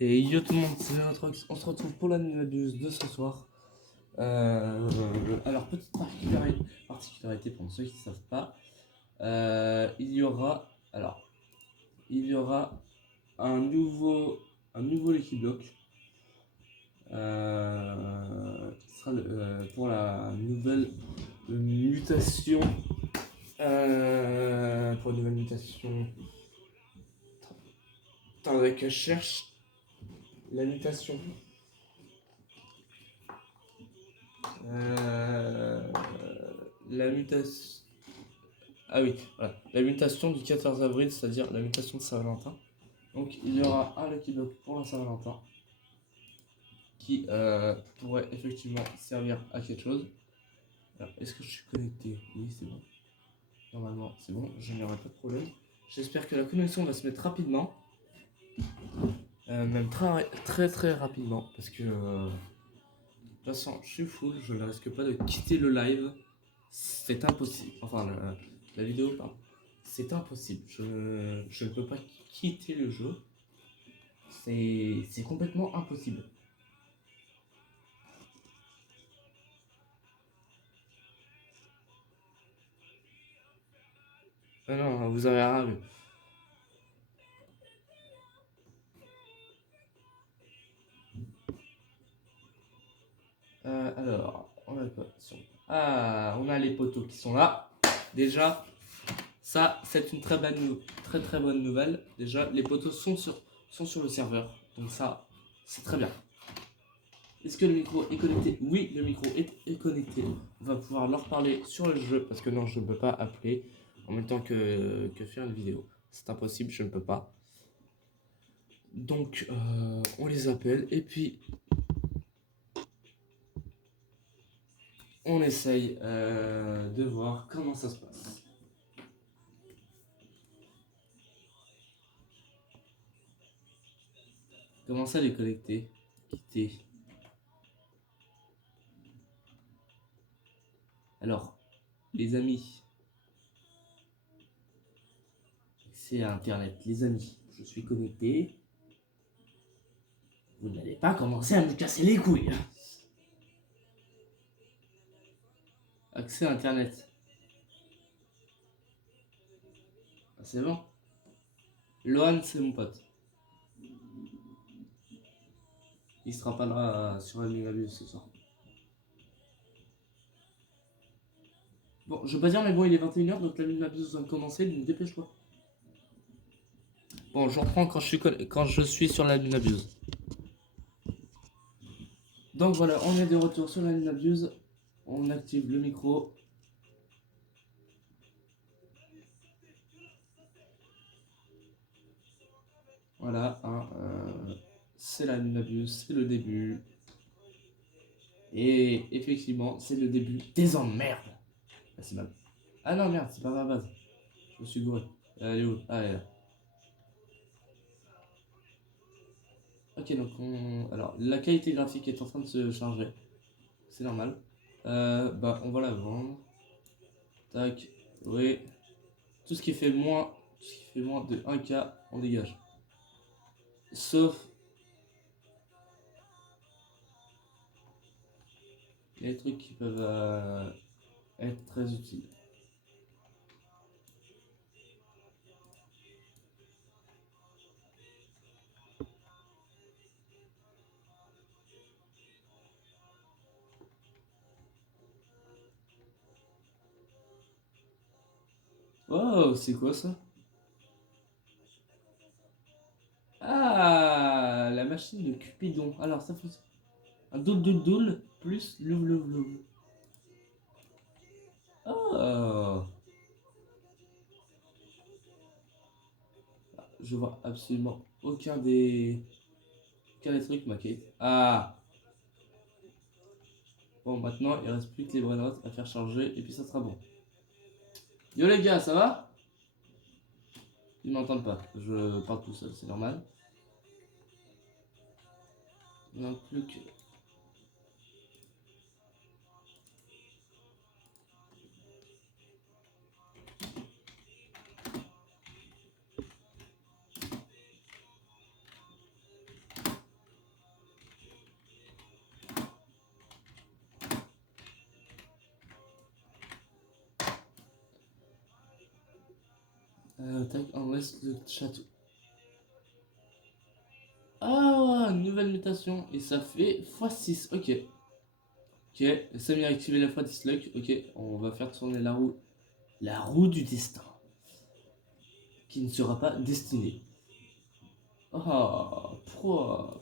Et yo tout le monde, c'est Neurotrox. On se retrouve pour l'animabuse de ce soir. Alors, petite particularité pour ceux qui ne savent pas, il y aura un nouveau Lucky Block qui sera pour la nouvelle mutation. Pour une nouvelle mutation. Attendez que je cherche la mutation. La mutation. Ah oui, voilà. La mutation du 14 avril, c'est-à-dire la mutation de Saint-Valentin. Donc il y aura un Lucky Block pour la Saint-Valentin qui pourrait effectivement servir à quelque chose. Alors, est-ce que je suis connecté? Oui, c'est bon. Normalement, c'est bon, je n'aurai pas de problème. J'espère que la connexion va se mettre rapidement. Même très rapidement. Parce que de toute façon, je suis full, je ne risque pas de quitter le live. C'est impossible. Enfin, la vidéo, pardon. C'est impossible. Je ne peux pas quitter le jeu. C'est complètement impossible. Ah non, vous avez rien vu. Alors, on a quoi? Ah, on a les poteaux qui sont là. Déjà, ça, c'est une très bonne nouvelle. Déjà, les poteaux sont sur le serveur. Donc ça, c'est très bien. Est-ce que le micro est connecté? Oui, le micro est connecté. On va pouvoir leur parler sur le jeu parce que non, je ne peux pas appeler en même temps que faire une vidéo. C'est impossible, je ne peux pas. Donc, on les appelle et puis on essaye de voir comment ça se passe. Comment ça les connecter? Quitter. Alors, les amis, c'est Internet. Les amis, je suis connecté. Vous n'allez pas commencer à me casser les couilles. Accès à Internet. Ah, c'est bon. Lohan, c'est mon pote. Il sera pas là sur Animabuse ce soir. Bon, je veux pas dire, mais bon, il est 21h, donc l'Animabuse vient de commencer, donc dépêche-toi. Bon, je reprends quand je suis sur l'Animabuse. Donc voilà, on est de retour sur l'Animabuse. On active le micro. Voilà, hein, c'est l'Animabuse, c'est le début. Et effectivement, c'est le début des emmerdes. Ah, c'est mal. Ah non, merde, c'est pas ma base. Je me suis gouré. Elle est où? Ah, elle est là. Ok, donc alors, la qualité graphique est en train de se charger. C'est normal. Bah, on va la vendre. Tac. Oui. Tout ce qui fait moins de 1K, on dégage. Sauf les trucs qui peuvent être très utiles. Oh, c'est quoi ça? Ah, la machine de Cupidon. Alors, ça fait un doule plus louvre. Oh, je vois absolument aucun des trucs, ma Kate. Ah, bon, maintenant, il reste plus que les brainottes à faire charger et puis ça sera bon. Yo les gars, ça va? Ils m'entendent pas. Je parle tout seul, c'est normal. Non plus que. Tac, on laisse le château. Ah, nouvelle mutation. Et ça fait x6. Ok. Ok, Sam a activé la x10 luck. Ok, on va faire tourner la roue. La roue du destin. Qui ne sera pas destinée. Ah, pourquoi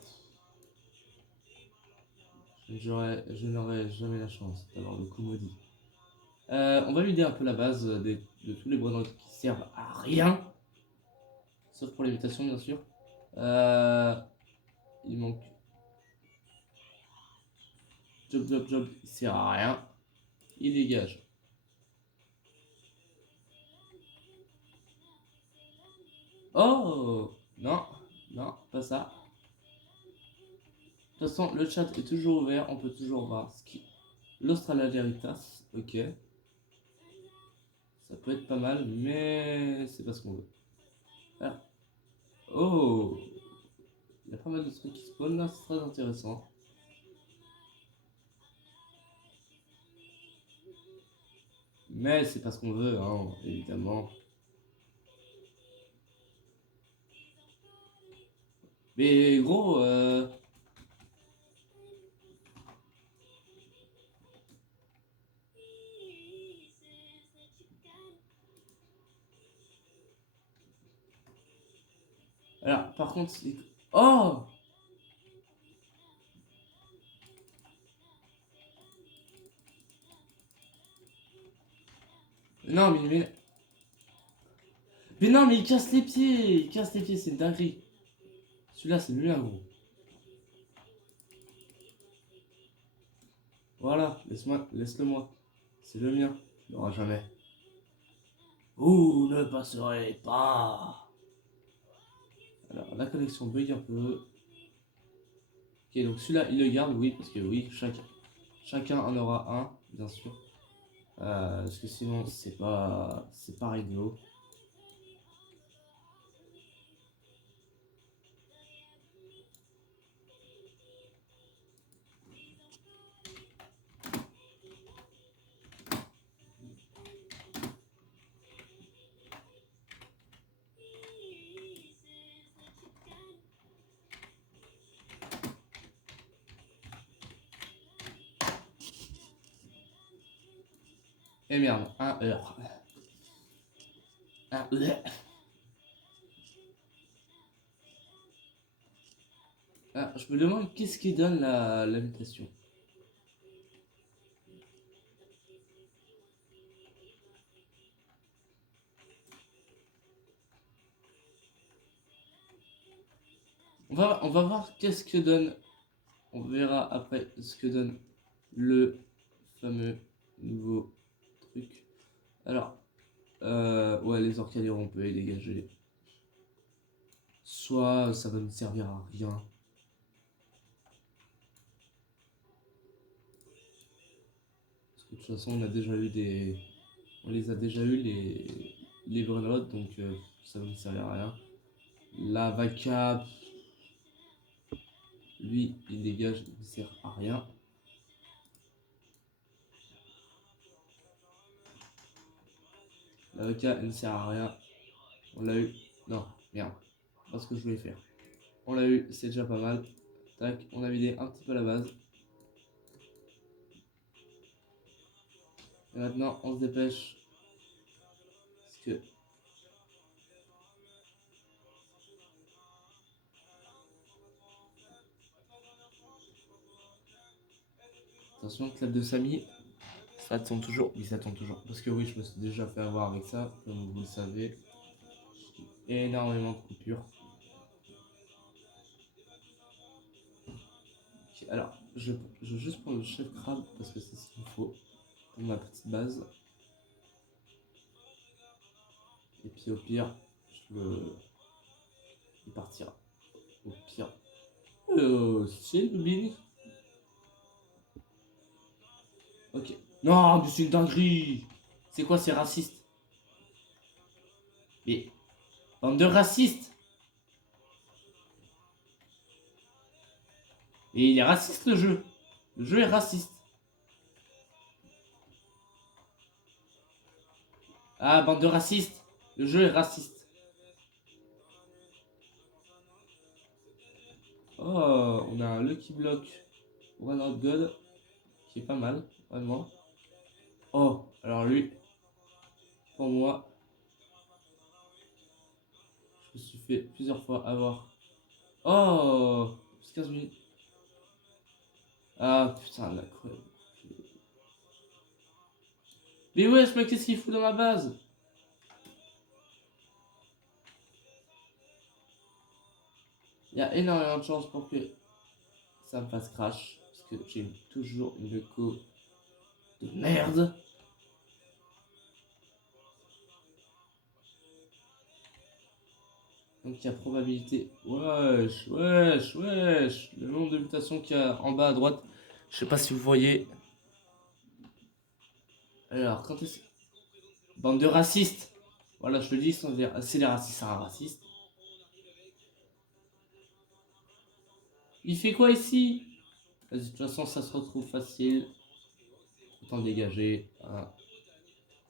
je n'aurai jamais la chance d'avoir le coup maudit. On va lui dire un peu la base de tous les bras qui servent à rien. Sauf pour les mutations, bien sûr. Il manque. Job, il sert à rien. Il dégage. Oh non, non, pas ça. De toute façon, le chat est toujours ouvert, on peut toujours voir ce qui. L'Australaritas, ok. Ça peut être pas mal, mais c'est pas ce qu'on veut. Ah. Oh, il y a pas mal de trucs qui spawnent là, c'est très intéressant. Mais c'est pas ce qu'on veut, hein, évidemment. Mais gros, alors par contre, oh non mais non mais il casse les pieds, c'est une dinguerie. Celui-là c'est le mien gros. Voilà, laisse-le moi. C'est le mien, tu l'auras jamais. Vous ne passerez pas. Alors la connexion bug un peu. Ok, donc celui-là il le garde, oui, parce que oui, chacun en aura un, bien sûr. Parce que sinon c'est pas réglo. Et merde, un heure. Un heure. Ah, je me demande qu'est-ce qui donne la mutation. On va voir qu'est-ce que donne. On verra après ce que donne le fameux nouveau truc. Alors, ouais, les orcalières, on peut les dégager. Soit ça va ne servir à rien. Parce que de toute façon, on a déjà eu des. On les a déjà eu les brelottes, donc ça va ne servir à rien. La vaca, lui, il dégage, il ne sert à rien. La vaca, elle ne sert à rien. On l'a eu. Non, merde. Pas ce que je voulais faire. On l'a eu, c'est déjà pas mal. Tac, on a vidé un petit peu la base. Et maintenant, on se dépêche. Parce que. Attention, clap de Samy. Ça tourne toujours. Oui, ça tourne toujours. Parce que oui, je me suis déjà fait avoir avec ça. Comme vous le savez. Énormément de coupures. Ok, alors, je veux juste prendre le chef crabe. Parce que c'est ce qu'il me faut. Pour ma petite base. Et puis au pire, il partira. Au pire. C'est le Lubin. Ok. Non, mais c'est une dinguerie. C'est quoi, c'est raciste? Mais, bande de racistes. Et il est raciste le jeu. Le jeu est raciste. Ah, bande de racistes. Le jeu est raciste. Oh, on a un Lucky Block One Out God qui est pas mal, vraiment. Oh, alors lui, pour moi, je me suis fait plusieurs fois avoir. Oh, 15 minutes. Ah putain, la crème. Mais wesh, mec, qu'est-ce qu'il fout dans ma base? Il y a énormément de chances pour que ça me fasse crash. Parce que j'ai toujours une co de merde. Donc il y a probabilité. Wesh, wesh, wesh. Le nombre de mutations qu'il y a en bas à droite. Je sais pas si vous voyez. Alors, quand est-ce. Bande de racistes. Voilà, je te dis, c'est les racistes, c'est un raciste. Il fait quoi ici? Vas-y, de toute façon, ça se retrouve facile. Autant dégager. Voilà.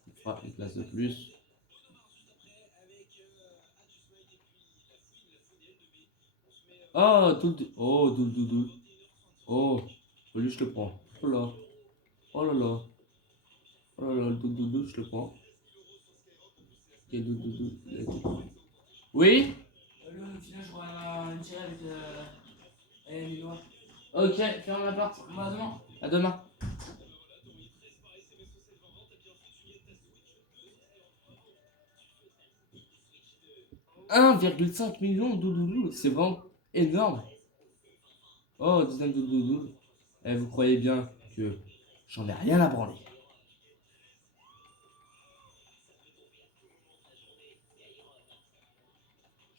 On fera une place de plus. Oh, doul, oh, doul, doul, doul. Oh, lui, je te prends. Oh là. Oh là là. Oh là là, le doul, doul, doul, je te prends. Ok, doul, doul, doul. Oui? Au final, je vois une tirée avec les doigts. Ok, ferme la porte. Bah, demain. À demain. « 1,5 million doudoudou, c'est vraiment énorme. Oh, 19 doudoudou. Eh, vous croyez bien que j'en ai rien à branler.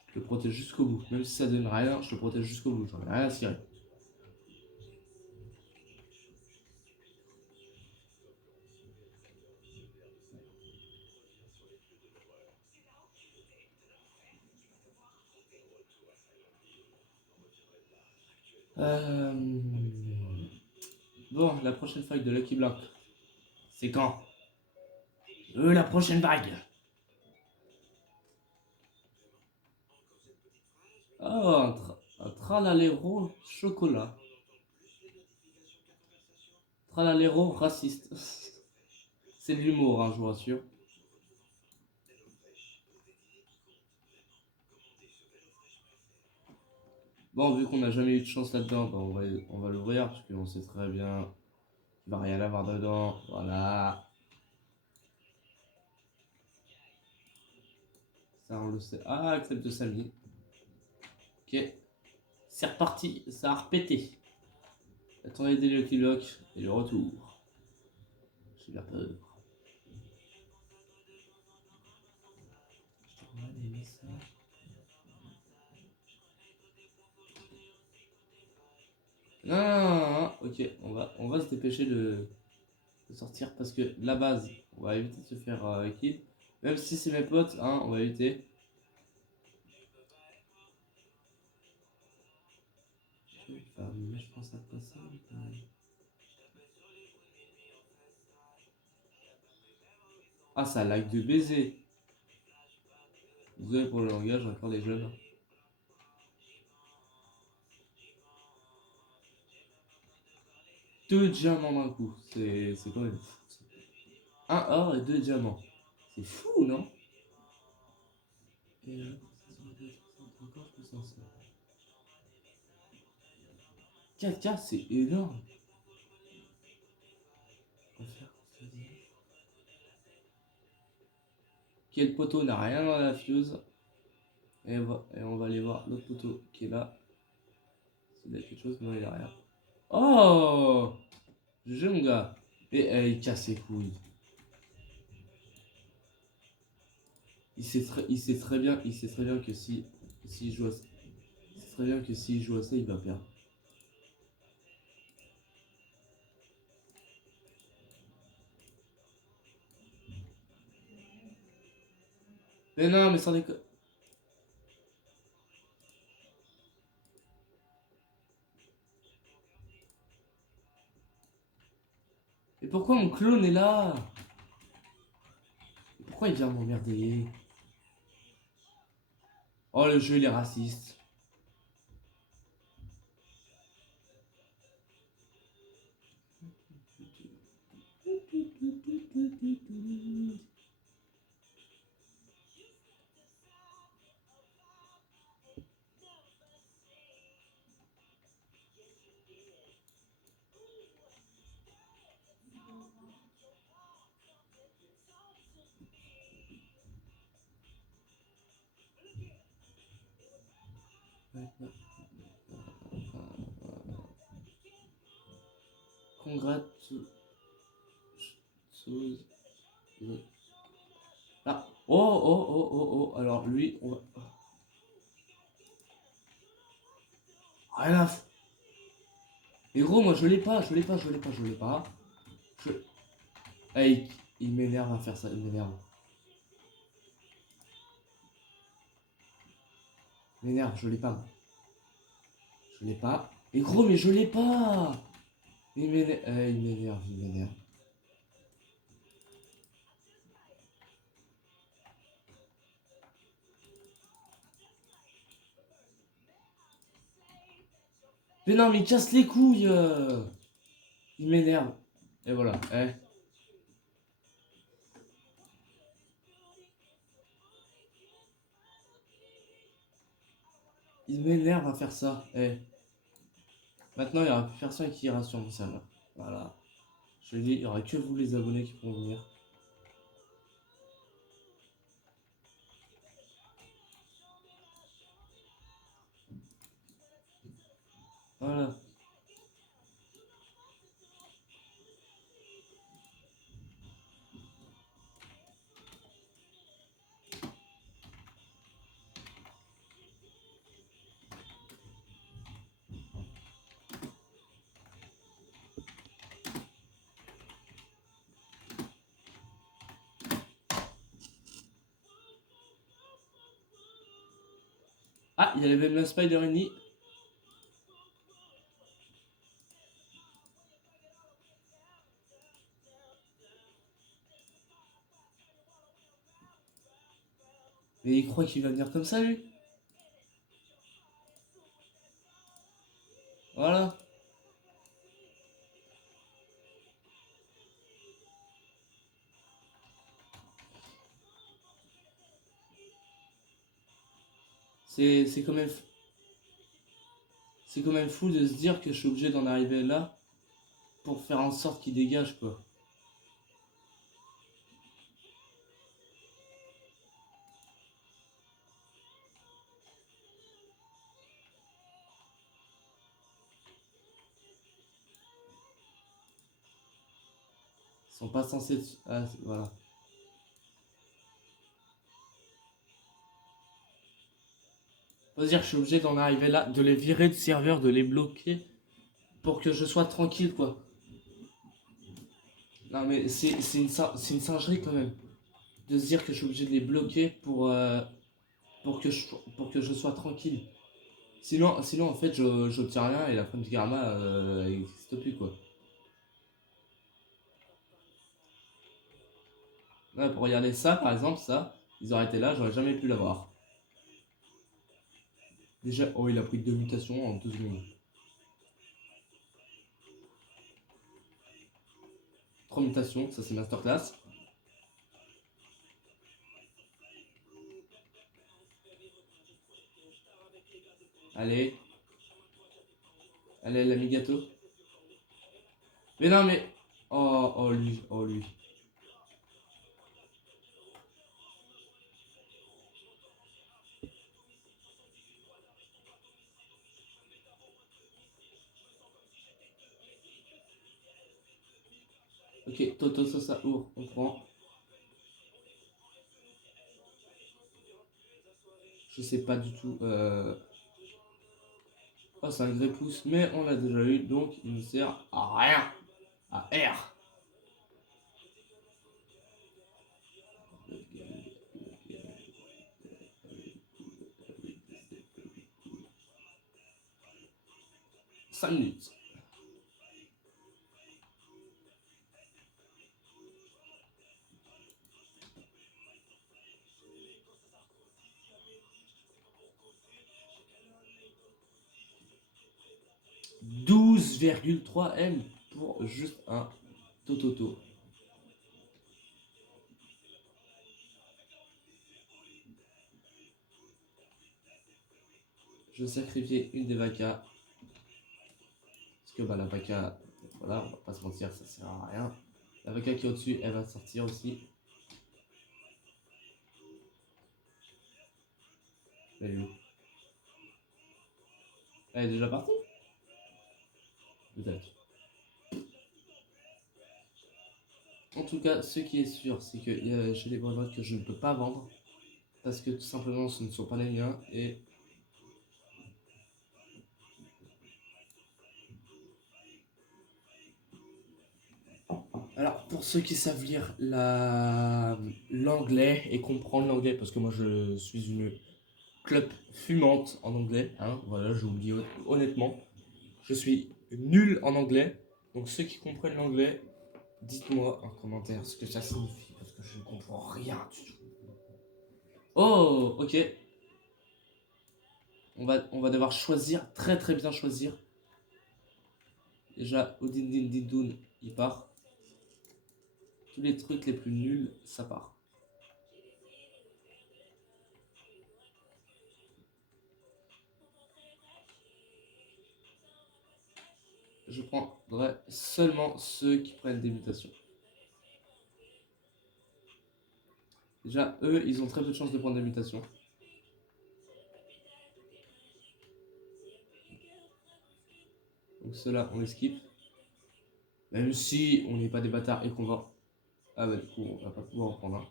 Je le protège jusqu'au bout. Même si ça donne rien, je le protège jusqu'au bout. J'en ai rien à cirer. Euh... Bon, la prochaine vague de Lucky Block. C'est quand? La prochaine vague. Oh, un tralalero chocolat. Tralalero raciste. C'est de l'humour, hein, je vous rassure. Bon, vu qu'on n'a jamais eu de chance là-dedans, bah, on va l'ouvrir parce qu'on sait très bien qu'il va rien avoir dedans. Voilà. Ça, on le sait. Ah, accepte de samedi. Ok. C'est reparti. Ça a repété. Attendez des Lucky Block et le retour. J'ai bien peur. Non, non, non, non, ok, on va se dépêcher de sortir parce que la base, on va éviter de se faire kill. Même si c'est mes potes, hein, on va éviter. Enfin, mais je pense à quoi ça. Ah, ça lag de baiser. Désolé pour le langage, encore des jeunes. Deux diamants d'un coup, c'est quand même fou. Un or et deux diamants. C'est fou, non? Et encore plus ensemble. 4K, c'est énorme. On va faire comme ça. Quel poteau n'a rien dans la fuse. Et on va aller voir l'autre poteau qui est là. S'il a quelque chose, non, il a rien. Oh! GG mon gars. Et il casse les couilles. Il sait très bien que si il joue à ça, il sait très bien que s'il joue à ça, il va perdre. Mais non, mais sans déconner. Et pourquoi mon clone est là? Pourquoi il vient m'emmerder? Oh, le jeu, il est raciste. Ah, oh. Alors lui, on va. Rien à foutre. Et gros, moi je l'ai pas. Je... Ah, il m'énerve à faire ça, il m'énerve. Il m'énerve, je l'ai pas. Je l'ai pas. Et gros, mais je l'ai pas. Il m'énerve. Mais non, mais il casse les couilles. Il m'énerve. Et voilà. Il m'énerve à faire ça. Maintenant, il n'y aura plus personne qui ira sur mon serveur. Voilà. Je le dis, il n'y aura que vous les abonnés qui pourront venir. Voilà. Ah, il y avait même la Spider Uni. Mais il croit qu'il va venir comme ça, lui. Voilà. C'est quand même... C'est quand même fou de se dire que je suis obligé d'en arriver là pour faire en sorte qu'il dégage, quoi. Ils sont pas censés... Ah, voilà. Faut dire que je suis obligé d'en arriver là, de les virer du serveur, de les bloquer pour que je sois tranquille, quoi. Non, mais c'est une singerie quand même. De se dire que je suis obligé de les bloquer pour que je sois tranquille. Sinon en fait, j'obtiens rien et la prime du karma n'existe plus, quoi. Ouais, pour regarder ça, par exemple, ça, ils auraient été là, j'aurais jamais pu l'avoir. Déjà, oh, il a pris 2 mutations en 2 secondes. 3 mutations, ça c'est masterclass. Allez. Allez, l'ami gâteau. Mais non, mais... Oh, lui. Ok, Toto Sosa, on prend. Je sais pas du tout. Oh, c'est un grépousse, mais on l'a déjà eu, donc il ne sert à rien. À R. 5 minutes. « 12,3 M pour juste un Tototo. Je sacrifiais une des vacas. Parce que bah, la vaca, voilà, on va pas se mentir, ça sert à rien. La vaca qui est au-dessus, elle va sortir aussi. Elle est où? Elle est déjà partie? Peut-être. En tout cas, ce qui est sûr, c'est que j'ai des brevets que je ne peux pas vendre. Parce que tout simplement, ce ne sont pas les miens. Et alors, pour ceux qui savent lire l'anglais et comprendre l'anglais, parce que moi je suis une club fumante en anglais, hein, voilà, je vous le dis honnêtement, je suis nul en anglais, donc ceux qui comprennent l'anglais, dites-moi en commentaire ce que ça signifie, parce que je ne comprends rien du tout. Oh, ok, on va devoir choisir, très très bien choisir. Déjà, Odin Din Din Dun, il part. Tous les trucs les plus nuls, ça part. Je prendrai seulement ceux qui prennent des mutations. Déjà, eux, ils ont très peu de chances de prendre des mutations. Donc ceux-là, on les skip. Même si on n'est pas des bâtards et qu'on va... Ah bah du coup, on va pas pouvoir en prendre un.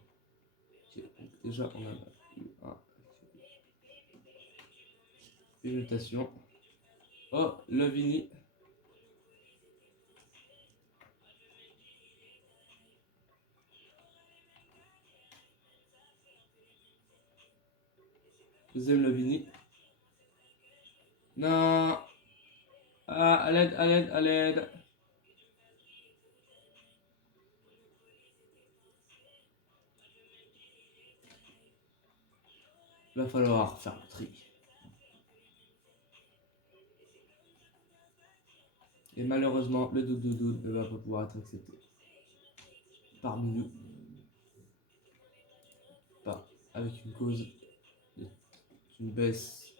Ok, donc déjà, on a eu une mutation. Oh, Lovini. Deuxième Lovini. Non. Ah, à l'aide, à l'aide, à l'aide. Il va falloir faire le tri. Et malheureusement, le doudou ne va pas pouvoir être accepté parmi nous. Pas avec une cause d'une baisse.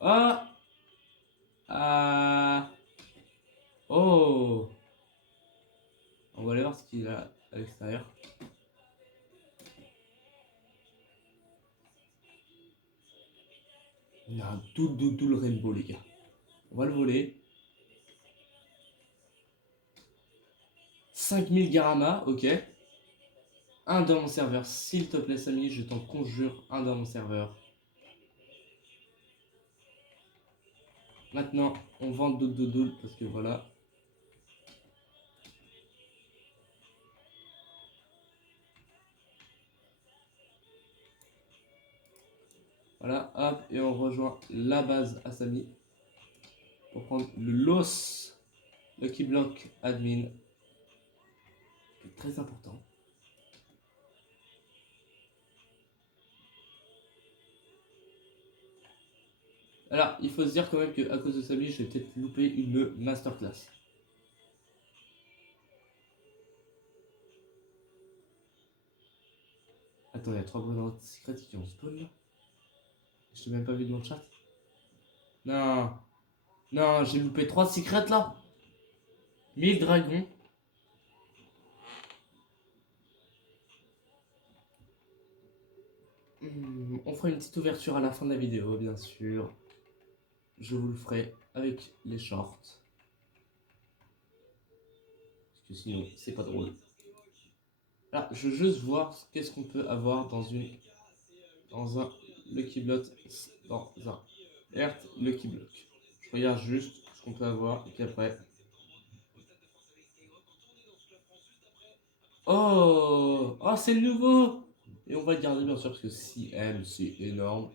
Ah. Ah. Oh. On va aller voir ce qu'il a à l'extérieur. On a un tout le rainbow, les gars. On va le voler. 5000 Garama, ok. Un dans mon serveur, s'il te plaît, Samy, je t'en conjure, un dans mon serveur. Maintenant, on vend Doudou parce que voilà. Voilà, hop, et on rejoint la base à Samy pour prendre le Los Lucky Block Admin. C'est très important. Alors, il faut se dire quand même qu'à cause de Samy, je vais peut-être louper une masterclass. Attends, il y a 3 bonnes secrets qui ont spawn là. Je t'ai même pas vu dans le chat. Non. Non, j'ai loupé 3 secrets là. 1000 dragons. On fera une petite ouverture à la fin de la vidéo, bien sûr. Je vous le ferai avec les shorts. Parce que sinon, c'est pas drôle. Là, je veux juste voir qu'est-ce qu'on peut avoir dans un Lucky Block, dans un Earth Lucky Block. Je regarde juste ce qu'on peut avoir et puis après. Oh, oh, c'est le nouveau. Et on va le garder bien sûr parce que si M c'est énorme.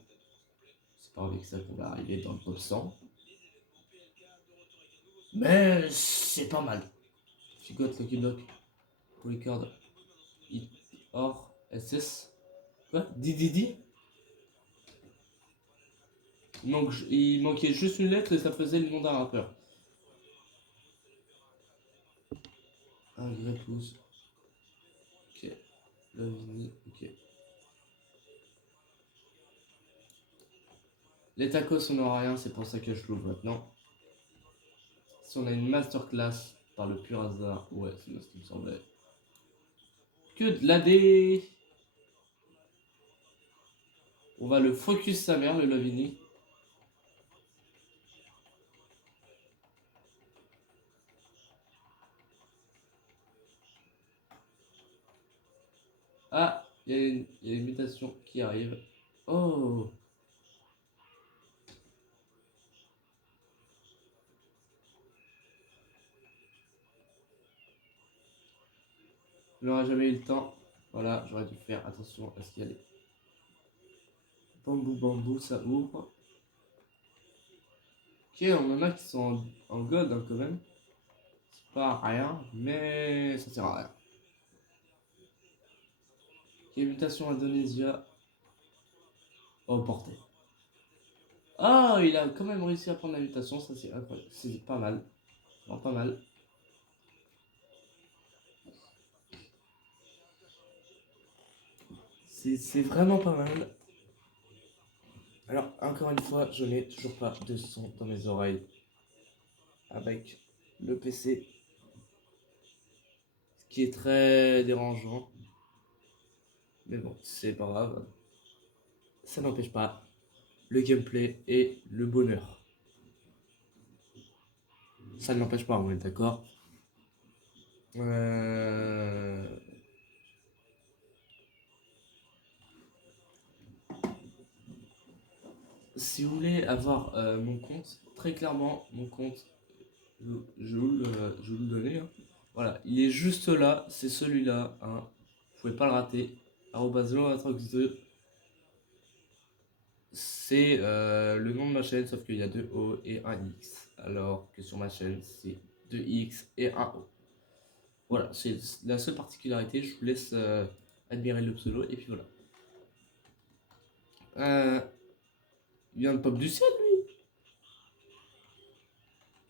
C'est pas avec ça qu'on va arriver dans le top 100. Mais c'est pas mal. Figote Lucky Block. Record. Or. SS. Quoi? Didi. Il manquait juste une lettre et ça faisait le nom d'un rappeur. Un vrai pouce. Ok. Lovini. Ok. Les tacos, on n'aura rien, c'est pour ça que je l'ouvre maintenant. Si on a une masterclass par le pur hasard. Ouais, c'est ce qui me semblait. Que de l'AD. On va le focus sa mère, le Lovini. Ah, il y a une mutation qui arrive. Oh! Je n'aurais jamais eu le temps. Voilà, j'aurais dû faire attention à ce qu'il y a des bambou, ça ouvre. Ok, on en a qui sont en god hein, quand même. C'est pas rien, mais ça sert à rien. Ok, mutation Indonésia. Oh, portée. Ah, il a quand même réussi à prendre la mutation, ça c'est incroyable. C'est pas mal. Non, pas mal. C'est vraiment pas mal. Alors, encore une fois, je n'ai toujours pas de son dans mes oreilles avec le PC, ce qui est très dérangeant. Mais bon, c'est pas grave. Ça n'empêche pas le gameplay et le bonheur. Ça ne l'empêche pas, on est d'accord. Euh... Si vous voulez avoir mon compte, très clairement, mon compte, je vais vous le donner. Hein. Voilà, il est juste là, c'est celui-là. Hein. Vous pouvez pas le rater. @loatrox2, c'est le nom de ma chaîne, sauf qu'il y a 2 O et un X. Alors que sur ma chaîne, c'est 2 X et un O. Voilà, c'est la seule particularité. Je vous laisse admirer le pseudo et puis voilà. Il vient de pop du ciel, lui.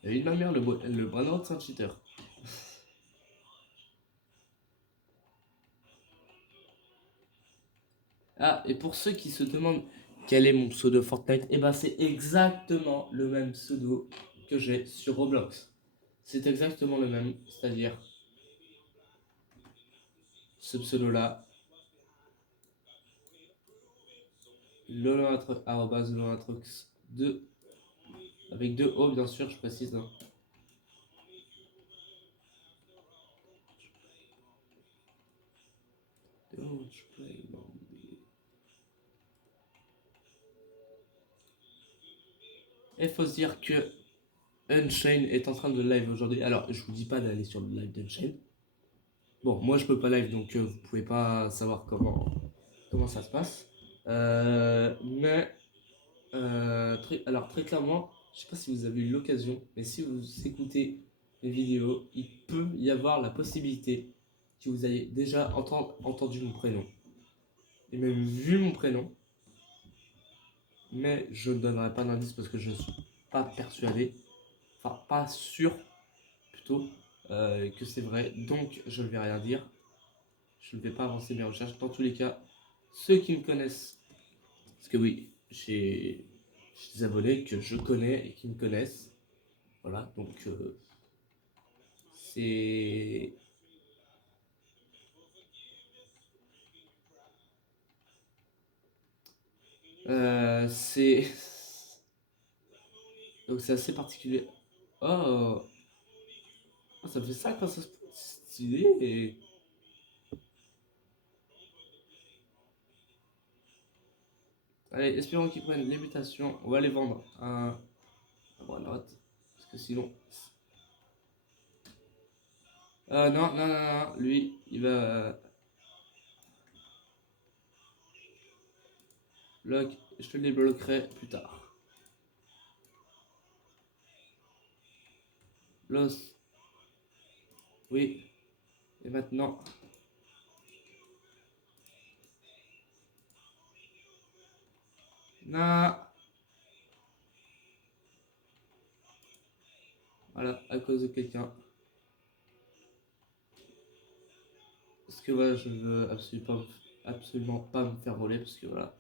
Il a eu de ma mère, le bras droit de Saint-Cheater. Ah, et pour ceux qui se demandent quel est mon pseudo Fortnite, et ben c'est exactement le même pseudo que j'ai sur Roblox. C'est exactement le même, c'est-à-dire ce pseudo-là, lolonatrox2, avec 2 O bien sûr, je précise. Hein. Il faut se dire que Unchained est en train de live aujourd'hui. Alors, je vous dis pas d'aller sur le live d'Unchained. Bon, moi je peux pas live, donc vous pouvez pas savoir comment ça se passe. Mais alors très clairement, je sais pas si vous avez eu l'occasion, mais si vous écoutez les vidéos, il peut y avoir la possibilité que vous ayez déjà entendu mon prénom et même vu mon prénom, mais je ne donnerai pas d'indice parce que je ne suis pas persuadé, enfin pas sûr plutôt que c'est vrai, donc je ne vais rien dire. Je ne vais pas avancer mes recherches. Dans tous les cas, ceux qui me connaissent, parce que oui, j'ai des abonnés que je connais et qui me connaissent. Voilà, donc c'est. C'est. Donc c'est assez particulier. Oh, oh, ça fait ça quand ça se passe. C'est stylé. Et... Allez, espérons qu'ils prennent les mutations. On va les vendre à droite. Parce que sinon. Non, non, non, non, lui, il va. Bloc, je te le débloquerai plus tard. Los. Oui. Et maintenant. Non. Voilà, à cause de quelqu'un. Parce que voilà, je ne veux absolument pas me faire voler. Parce que voilà.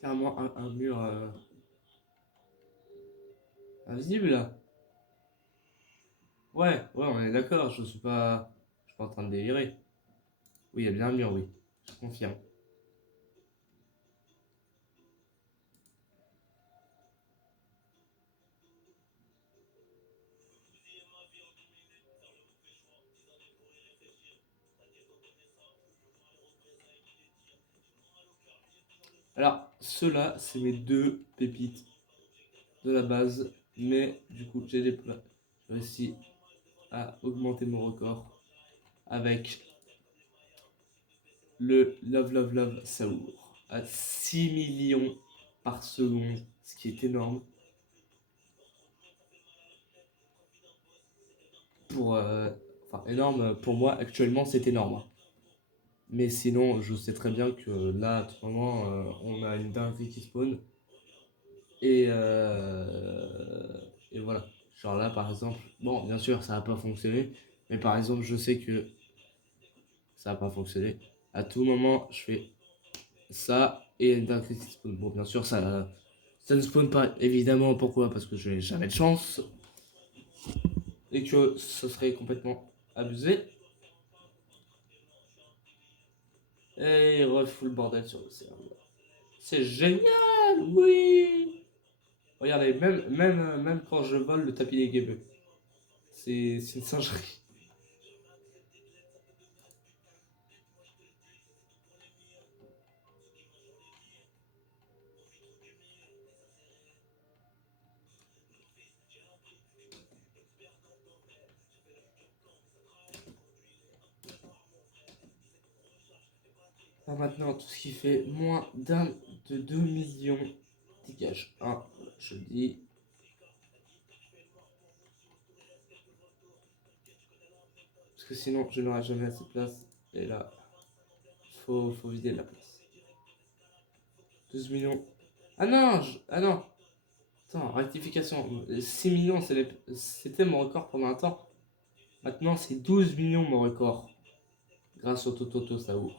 carrément un mur invisible là. Ouais, on est d'accord, je suis pas en train de délirer. Oui, il y a bien un mur, oui, je confirme. Alors, ceux-là, c'est mes deux pépites de la base, mais du coup, j'ai réussi à augmenter mon record avec le Love Love Love Saour à 6 millions par seconde, ce qui est énorme. Enfin, énorme pour moi, actuellement, c'est énorme, hein. Mais sinon, je sais très bien que là, à tout moment, on a une dinguerie qui spawn. Et voilà. Genre là, par exemple, bon, bien sûr, ça n'a pas fonctionné. Mais par exemple, je sais que ça n'a pas fonctionné. À tout moment, je fais ça et une dinguerie qui spawn. Bon, bien sûr, ça ne spawn pas, évidemment. Pourquoi? Parce que je n'ai jamais de chance. Et que ce serait complètement abusé. Et il refout le bordel sur le serveur. C'est génial, oui. Regardez, même quand je vole le tapis des guébeux, c'est une singerie. Là maintenant, tout ce qui fait moins de 2 millions dégage. Ah, je le dis. Parce que sinon, je n'aurai jamais assez de place. Et là, faut vider la place. 12 millions. Ah non, ah non. Attends, rectification. 6 millions, c'était mon record pendant un temps. Maintenant, c'est 12 millions mon record. Grâce au Tototo Saour.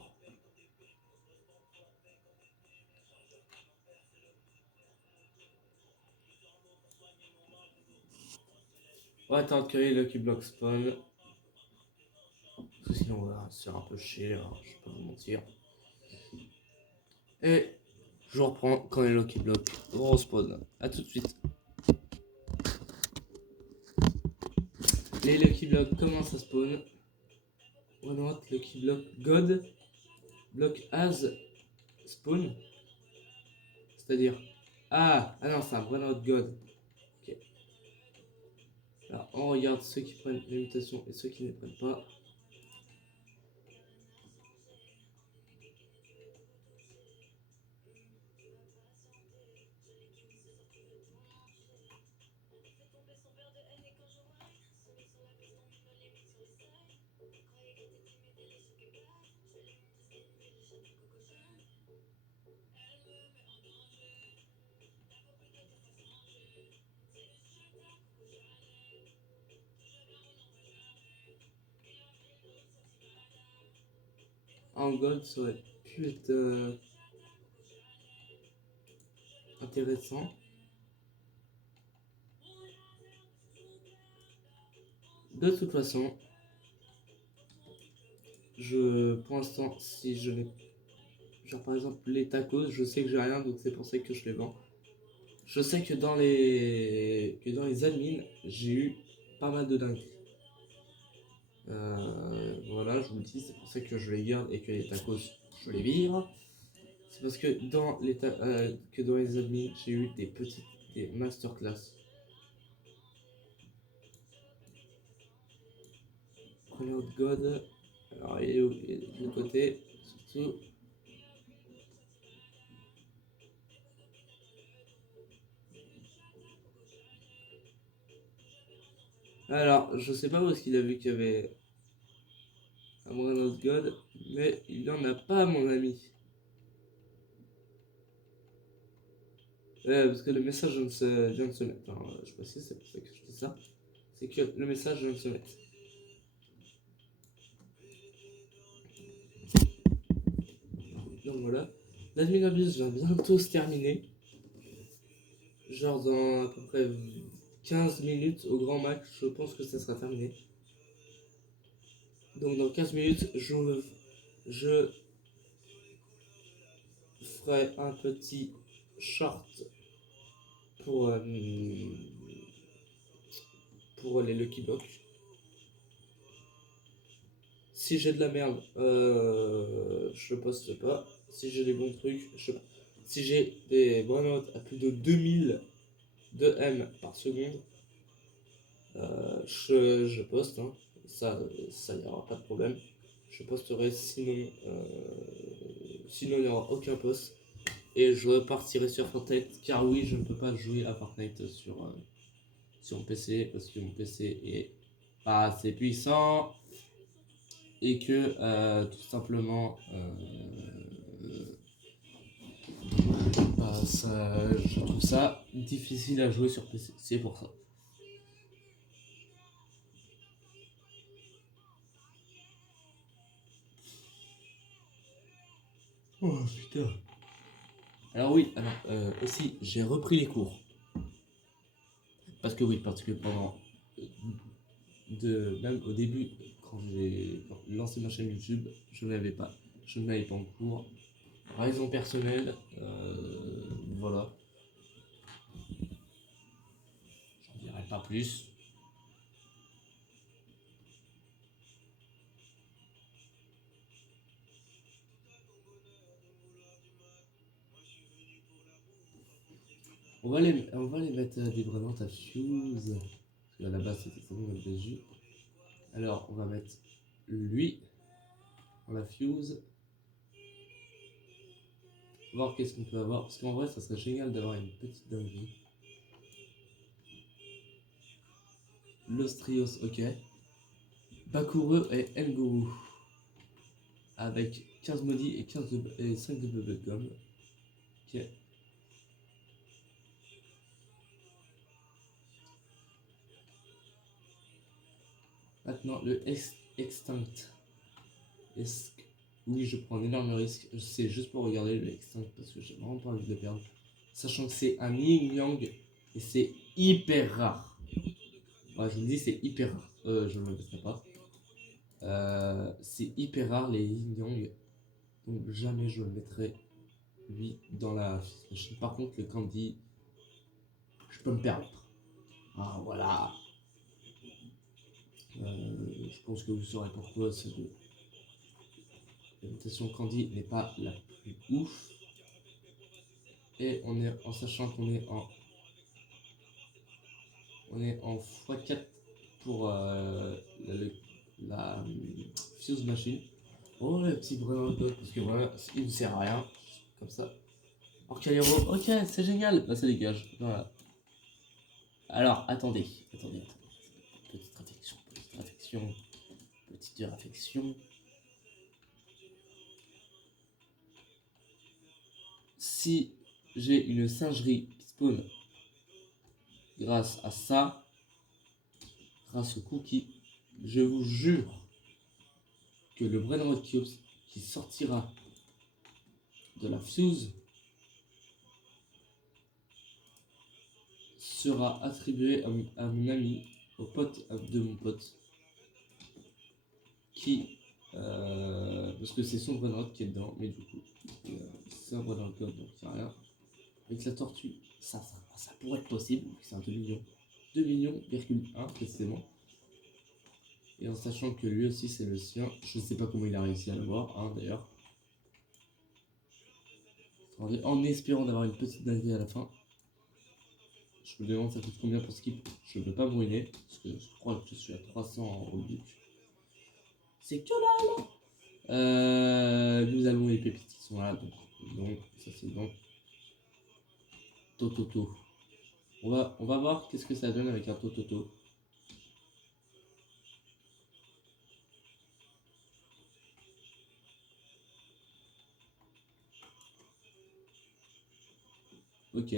On va attendre que les Lucky Block spawn. Parce que sinon, on va se faire un peu chier, hein, je vais pas vous mentir. Et je reprends quand les Lucky Block vont spawn. A tout de suite. Les Lucky Block commencent à spawn. On note Lucky Block God. Block as spawn. C'est-à-dire. Ah non, c'est un One God. Ok. Alors, on regarde ceux qui prennent les mutations et ceux qui ne prennent pas. En gold, ça aurait pu être intéressant. De toute façon, pour l'instant, si je n'ai. Genre par exemple, les tacos, je sais que j'ai rien, donc c'est pour ça que je les vends. Je sais que dans les admins, j'ai eu pas mal de dingueries. Voilà, je vous le dis, c'est pour ça que je les garde et que les tacos, je les vire. C'est parce que dans les admins, j'ai eu des masterclass. Prenez autre god. Alors, il est où? Il est de côté, surtout. Alors, je sais pas où est-ce qu'il a vu qu'il y avait un autre god, mais il n'en a pas, mon ami. Parce que le message vient de se mettre. Alors, je précise, c'est pour ça que je dis ça. C'est que le message vient de se mettre. Donc voilà. L'Admin Abyss va bientôt se terminer. Genre dans à peu près 15 minutes au grand max, je pense que ça sera terminé. Donc dans 15 minutes, je ferai un petit short pour, euh, pour les Lucky Block. Si j'ai de la merde, je poste pas. Si j'ai des bons trucs, si j'ai des bonnes notes à plus de 2000 de M par seconde, je poste. Hein. Ça y aura pas de problème. Je posterai, sinon il n'y aura aucun post. Et je repartirai sur Fortnite, car oui, je ne peux pas jouer à Fortnite sur mon PC, parce que mon PC est pas assez puissant, et que tout simplement, je trouve ça difficile à jouer sur PC, c'est pour ça. Oh putain. Alors oui, aussi j'ai repris les cours. Parce que pendant même au début, quand j'ai lancé ma chaîne YouTube, je n'avais pas en cours. Raison personnelle, voilà. J'en dirai pas plus. On va les mettre des brennantes à fuse. Parce qu'à la base c'était ça le BG. Alors on va mettre lui dans la fuse. Voir qu'est-ce qu'on peut avoir. Parce qu'en vrai ça serait génial d'avoir une petite dinguerie. L'Ostrios, ok. Bakure et Nguru. Avec 15 maudits et 5 de bubblegum. Ok. Maintenant, le Extinct. Est-ce que... Oui, je prends un énorme risque. C'est juste pour regarder le Extinct parce que j'ai vraiment pas envie de le perdre. Sachant que c'est un Yin Yang et c'est hyper rare. Ouais, je vous dis, c'est hyper rare. Je ne le mettrai pas. C'est hyper rare les Yin Yang. Donc jamais je le mettrai lui dans la machine. Par contre, le Candy, je peux me permettre. Ah voilà. Je pense que vous saurez pourquoi. C'est que la mutation Candy n'est pas la plus ouf. Et on est en sachant qu'on est en x4 pour la Fuse Machine. Oh le petit Brenan parce que voilà, il ne sert à rien. Comme ça. Orcalero, ok, c'est génial. Bah ça dégage. Voilà. Alors, attendez. Petite réflexion. Si j'ai une singerie qui spawn grâce à ça, grâce au cookie, je vous jure que le Brenrod Cubes qui sortira de la fuse sera attribué à mon ami, au pote de mon pote, qui parce que c'est son Brenrod qui est dedans, mais du coup c'est un Brenrod Cube donc c'est rien. Avec la tortue, ça pourrait être possible, c'est un 2 millions. 2,1 précisément. Et en sachant que lui aussi c'est le sien, je ne sais pas comment il a réussi à l'avoir, hein, d'ailleurs. En espérant d'avoir une petite dinguerie à la fin. Je me demande ça coûte combien pour skip. Je ne veux pas me ruiner, parce que je crois que je suis à 300 en rollbook. C'est que là. Nous avons les pépites qui sont là, donc ça c'est bon. Tototo. On va voir qu'est-ce que ça donne avec un Tototo. Ok.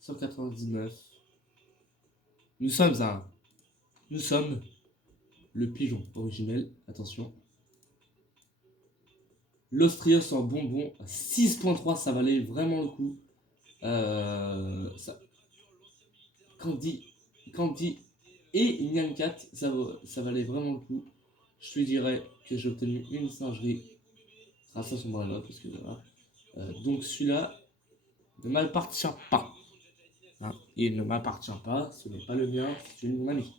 199. Nous sommes le pigeon originel, attention. L'Austrios en bonbon à 6.3, ça valait vraiment le coup. Ça, Candy et Nyan 4, ça valait vraiment le coup. Je te dirais que j'ai obtenu une singerie grâce à son bras-là, parce que voilà. Donc celui-là ne m'appartient pas. Hein, il ne m'appartient pas, ce n'est pas le mien, c'est celui de mon ami.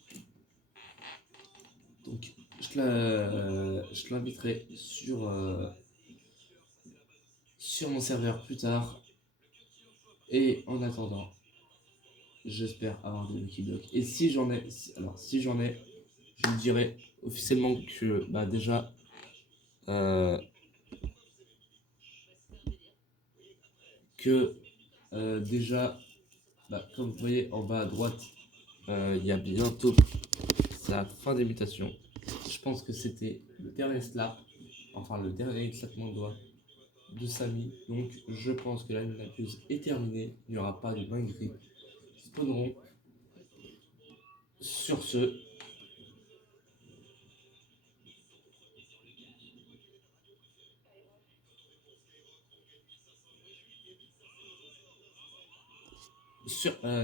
Donc je te l'inviterai sur mon serveur plus tard. Et en attendant, j'espère avoir des Lucky Blocks. Et si j'en ai, si j'en ai, je vous dirai officiellement que bah déjà que déjà bah, comme vous voyez en bas à droite, il y a bientôt sa fin des mutations. Je pense que c'était le dernier slap, enfin le dernier éclatement de doigt de Samy. Donc je pense que la Minacuse est terminée. Il n'y aura pas de dinguerie qui spawneront. Sur ce,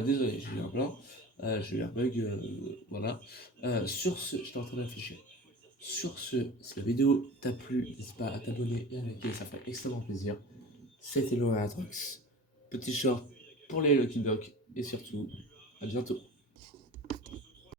désolé, j'ai eu un blanc, j'ai eu un bug, voilà. Sur ce, j'étais en train de réfléchir. Sur ce, si la vidéo t'a plu, n'hésite pas à t'abonner et à liker, ça fait extrêmement plaisir. C'était Loatrox, petit short pour les Lucky Block et surtout, à bientôt.